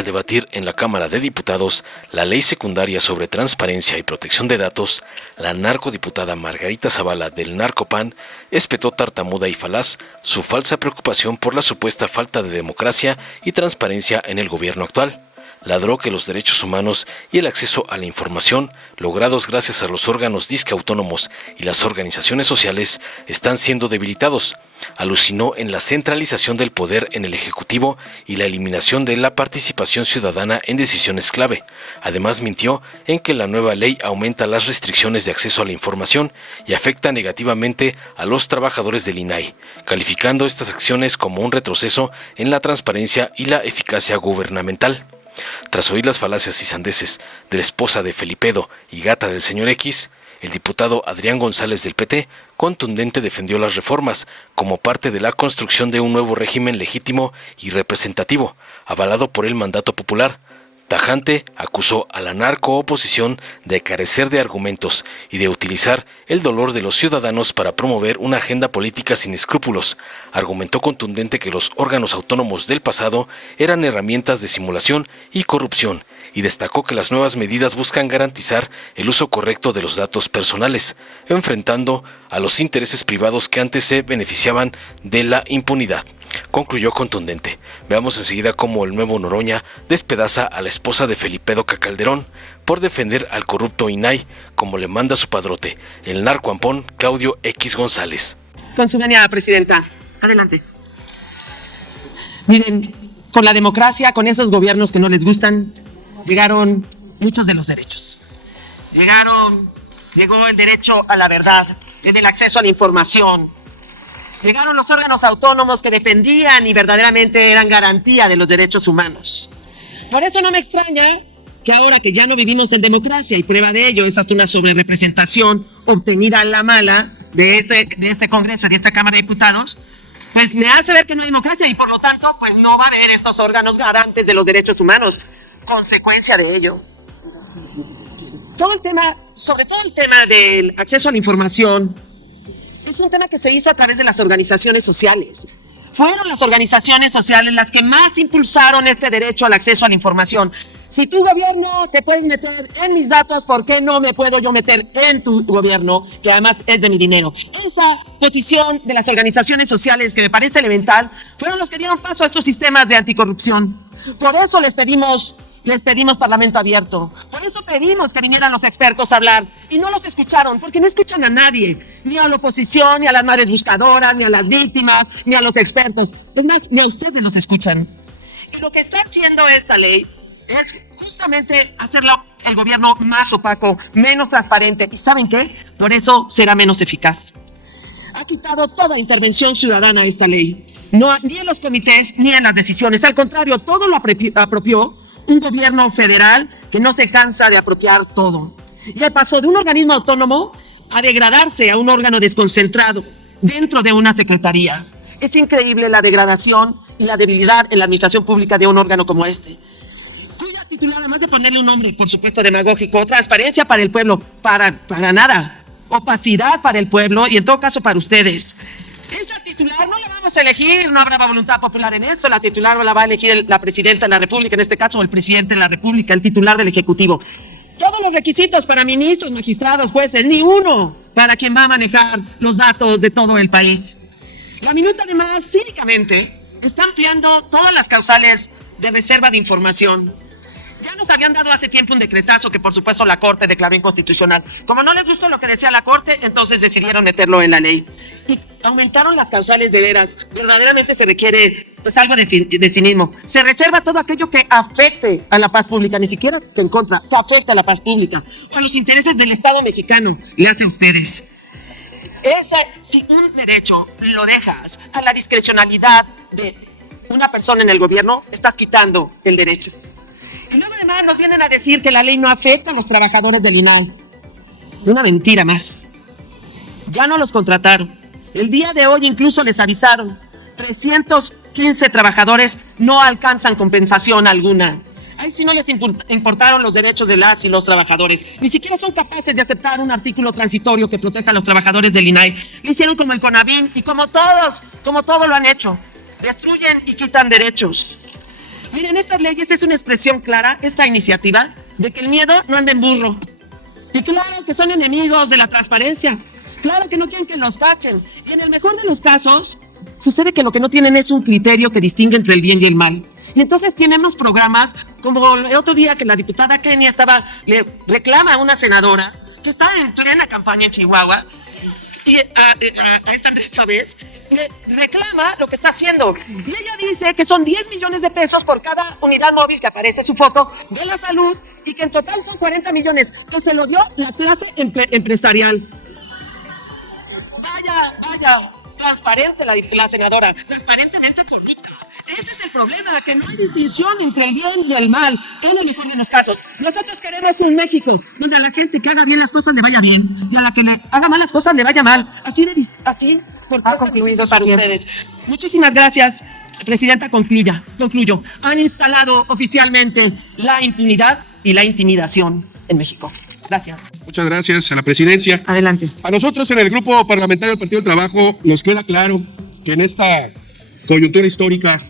Al debatir en la Cámara de Diputados la ley secundaria sobre transparencia y protección de datos, la narcodiputada Margarita Zavala del Narcopan espetó tartamuda y falaz su falsa preocupación por la supuesta falta de democracia y transparencia en el gobierno actual. Ladró que los derechos humanos y el acceso a la información, logrados gracias a los órganos disque autónomos y las organizaciones sociales, están siendo debilitados. Alucinó en la centralización del poder en el Ejecutivo y la eliminación de la participación ciudadana en decisiones clave. Además, mintió en que la nueva ley aumenta las restricciones de acceso a la información y afecta negativamente a los trabajadores del INAI, calificando estas acciones como un retroceso en la transparencia y la eficacia gubernamental. Tras oír las falacias y sandeces de la esposa de Felipedo y gata del señor X, el diputado Adrián González del PT contundente defendió las reformas como parte de la construcción de un nuevo régimen legítimo y representativo, avalado por el mandato popular. Tajante acusó a la narcooposición de carecer de argumentos y de utilizar el dolor de los ciudadanos para promover una agenda política sin escrúpulos. Argumentó contundente que los órganos autónomos del pasado eran herramientas de simulación y corrupción, y destacó que las nuevas medidas buscan garantizar el uso correcto de los datos personales, enfrentando a los intereses privados que antes se beneficiaban de la impunidad. Concluyó contundente. Veamos enseguida cómo el nuevo Noroña despedaza a la esposa de Felipedo Calderón por defender al corrupto INAI, como le manda su padrote, el narcoampón Claudio X González. Con su venia, presidenta. Adelante. Miren, con la democracia, con esos gobiernos que no les gustan, llegaron muchos de los derechos. Llegó el derecho a la verdad, el acceso a la información. Llegaron los órganos autónomos que defendían y verdaderamente eran garantía de los derechos humanos. Por eso no me extraña que ahora que ya no vivimos en democracia, y prueba de ello es hasta una sobrerepresentación obtenida a la mala de este Congreso y de esta Cámara de Diputados, pues me hace ver que no hay democracia y por lo tanto pues no va a haber estos órganos garantes de los derechos humanos. Consecuencia de ello. Sobre todo el tema del acceso a la información, es un tema que se hizo a través de las organizaciones sociales. Fueron las organizaciones sociales las que más impulsaron este derecho al acceso a la información. Si tu gobierno te puedes meter en mis datos, ¿por qué no me puedo yo meter en tu gobierno, que además es de mi dinero? Esa posición de las organizaciones sociales, que me parece elemental, fueron los que dieron paso a estos sistemas de anticorrupción. Por eso les pedimos parlamento abierto. Por eso pedimos que vinieran los expertos a hablar. Y no los escucharon, porque no escuchan a nadie. Ni a la oposición, ni a las madres buscadoras, ni a las víctimas, ni a los expertos. Es más, ni a ustedes los escuchan. Y lo que está haciendo esta ley es justamente hacerlo el gobierno más opaco, menos transparente. ¿Y saben qué? Por eso será menos eficaz. Ha quitado toda intervención ciudadana a esta ley. No, ni en los comités, ni en las decisiones. Al contrario, todo lo apropió un gobierno federal que no se cansa de apropiar todo. Ya pasó de un organismo autónomo a degradarse a un órgano desconcentrado dentro de una secretaría. Es increíble la degradación y la debilidad en la administración pública de un órgano como este, cuya titular, además de ponerle un nombre, por supuesto, demagógico, transparencia para el pueblo, para nada, opacidad para el pueblo y en todo caso para ustedes. Esa titular no la vamos a elegir, no habrá voluntad popular en esto, la titular la va a elegir la presidenta de la República, en este caso el presidente de la República, el titular del Ejecutivo. Todos los requisitos para ministros, magistrados, jueces, ni uno para quien va a manejar los datos de todo el país. La minuta además, cínicamente, está ampliando todas las causales de reserva de información. Ya nos habían dado hace tiempo un decretazo que por supuesto la Corte declaró inconstitucional. Como no les gustó lo que decía la Corte, entonces decidieron meterlo en la ley. Y aumentaron las causales de veras. Verdaderamente se requiere pues algo de cinismo. Se reserva todo aquello que afecte a la paz pública, ni siquiera que en contra, que afecte a la paz pública o a los intereses del Estado mexicano. Le hace a ustedes. Si un derecho lo dejas a la discrecionalidad de una persona en el gobierno, estás quitando el derecho. Y luego además nos vienen a decir que la ley no afecta a los trabajadores del INAI. Una mentira más. Ya no los contrataron. El día de hoy incluso les avisaron. 315 trabajadores no alcanzan compensación alguna. Ahí sí no les importaron los derechos de las y los trabajadores. Ni siquiera son capaces de aceptar un artículo transitorio que proteja a los trabajadores del INAI. Le hicieron como el CONAVIN y como todo lo han hecho. Destruyen y quitan derechos. Miren, estas leyes es una expresión clara, esta iniciativa, de que el miedo no anda en burro. Y claro que son enemigos de la transparencia. Claro que no quieren que los cachen. Y en el mejor de los casos, sucede que lo que no tienen es un criterio que distingue entre el bien y el mal. Y entonces tenemos programas como el otro día que la diputada Kenia le reclama a una senadora que estaba en plena campaña en Chihuahua, y a esta Andrea Chávez le reclama lo que está haciendo. Y ella dice que son 10 millones de pesos por cada unidad móvil que aparece su foto de la salud y que en total son 40 millones. Entonces se lo dio la clase empresarial. Vaya, transparente la senadora, transparentemente corrupta. Ese es el problema, que no hay distinción entre el bien y el mal, en el mejor de los casos. Nosotros queremos un México donde a la gente que haga bien las cosas le vaya bien y a la que le haga mal las cosas le vaya mal. Así por ha concluido para ustedes. Muchísimas gracias, Presidenta. Concluyo. Han instalado oficialmente la impunidad y la intimidación en México. Gracias. Muchas gracias a la presidencia. Adelante. A nosotros en el Grupo Parlamentario del Partido del Trabajo nos queda claro que en esta coyuntura histórica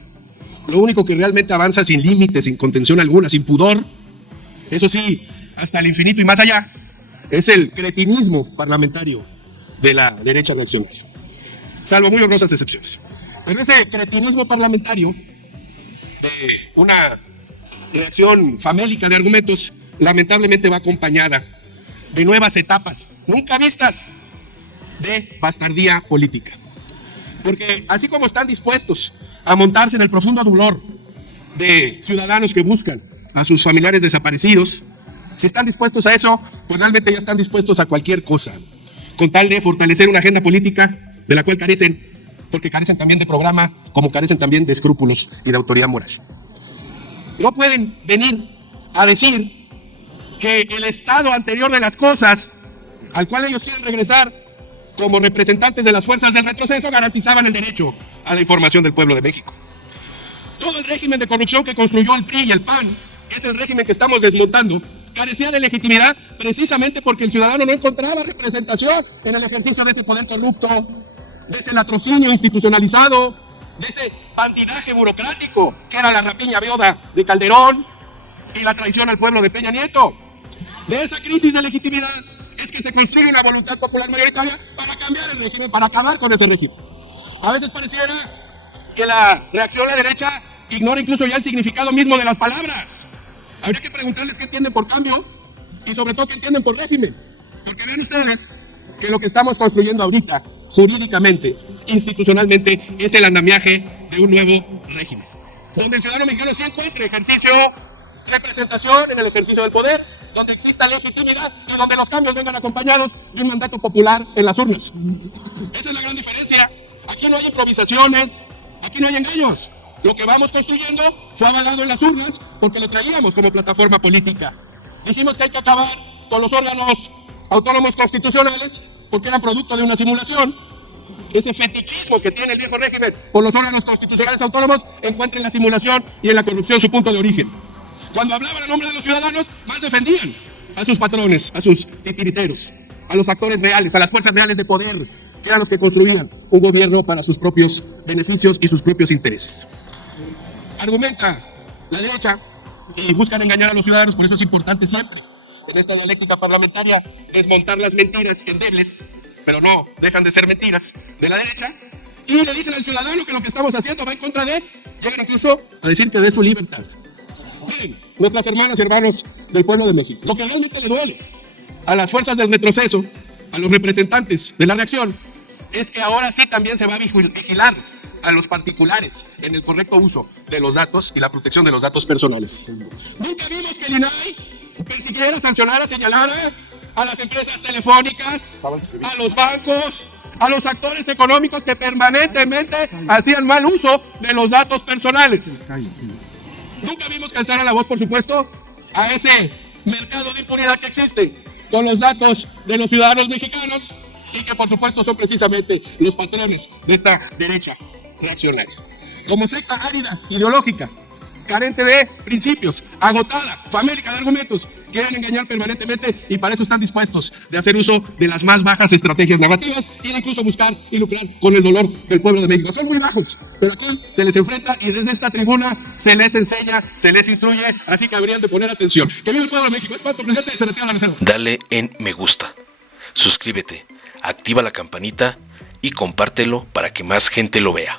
lo único que realmente avanza sin límites, sin contención alguna, sin pudor, eso sí, hasta el infinito y más allá, es el cretinismo parlamentario de la derecha reaccionaria, salvo muy honrosas excepciones. Pero ese cretinismo parlamentario, una reacción famélica de argumentos, lamentablemente va acompañada de nuevas etapas, nunca vistas, de bastardía política. Porque así como están dispuestos a montarse en el profundo dolor de ciudadanos que buscan a sus familiares desaparecidos, si están dispuestos a eso, pues realmente ya están dispuestos a cualquier cosa, con tal de fortalecer una agenda política de la cual carecen, porque carecen también de programa, como carecen también de escrúpulos y de autoridad moral. No pueden venir a decir que el estado anterior de las cosas, al cual ellos quieren regresar como representantes de las fuerzas del retroceso, garantizaban el derecho a la información del pueblo de México. Todo el régimen de corrupción que construyó el PRI y el PAN, que es el régimen que estamos desmontando, carecía de legitimidad precisamente porque el ciudadano no encontraba representación en el ejercicio de ese poder corrupto, de ese latrocinio institucionalizado, de ese bandidaje burocrático que era la rapiña viuda de Calderón y la traición al pueblo de Peña Nieto. De esa crisis de legitimidad es que se construye una voluntad popular mayoritaria para cambiar el régimen, para acabar con ese régimen. A veces pareciera que la reacción a la derecha ignora incluso ya el significado mismo de las palabras. Habría que preguntarles qué entienden por cambio y sobre todo qué entienden por régimen. Porque ven ustedes que lo que estamos construyendo ahorita, jurídicamente, institucionalmente, es el andamiaje de un nuevo régimen, donde el ciudadano mexicano sí encuentre ejercicio, representación en el ejercicio del poder, donde exista legitimidad y donde los cambios vengan acompañados de un mandato popular en las urnas. Esa es la gran diferencia. Aquí no hay improvisaciones, aquí no hay engaños. Lo que vamos construyendo fue avalado en las urnas porque lo traíamos como plataforma política. Dijimos que hay que acabar con los órganos autónomos constitucionales porque eran producto de una simulación. Ese fetichismo que tiene el viejo régimen por los órganos constitucionales autónomos encuentra en la simulación y en la corrupción su punto de origen. Cuando hablaban a nombre de los ciudadanos, más defendían a sus patrones, a sus titiriteros, a los actores reales, a las fuerzas reales de poder, que eran los que construían un gobierno para sus propios beneficios y sus propios intereses. Argumenta la derecha y buscan engañar a los ciudadanos, por eso es importante siempre, en esta dialéctica parlamentaria, desmontar las mentiras endebles, pero no dejan de ser mentiras, de la derecha, y le dicen al ciudadano que lo que estamos haciendo va en contra de, llegan incluso a decir que de su libertad. Miren, nuestras hermanas y hermanos del pueblo de México, lo que realmente le duele a las fuerzas del retroceso, a los representantes de la reacción, es que ahora sí también se va a vigilar a los particulares en el correcto uso de los datos y la protección de los datos personales. Nunca vimos que el INAI persiguiera, sancionara, señalara a las empresas telefónicas, a los bancos, a los actores económicos que permanentemente hacían mal uso de los datos personales. Nunca vimos que alzara la voz, por supuesto, a ese mercado de impunidad que existe con los datos de los ciudadanos mexicanos y que, por supuesto, son precisamente los patrones de esta derecha reaccionaria. Como secta árida, ideológica, carente de principios, agotada, famélica de argumentos, quieren engañar permanentemente y para eso están dispuestos de hacer uso de las más bajas estrategias narrativas y de incluso buscar y lucrar con el dolor del pueblo de México. Son muy bajos, pero aquí se les enfrenta y desde esta tribuna se les enseña, se les instruye, así que habrían de poner atención. ¡Que viva el pueblo de México! Es cuanto, presidente, se retira la reserva. Dale en me gusta, suscríbete, activa la campanita y compártelo para que más gente lo vea.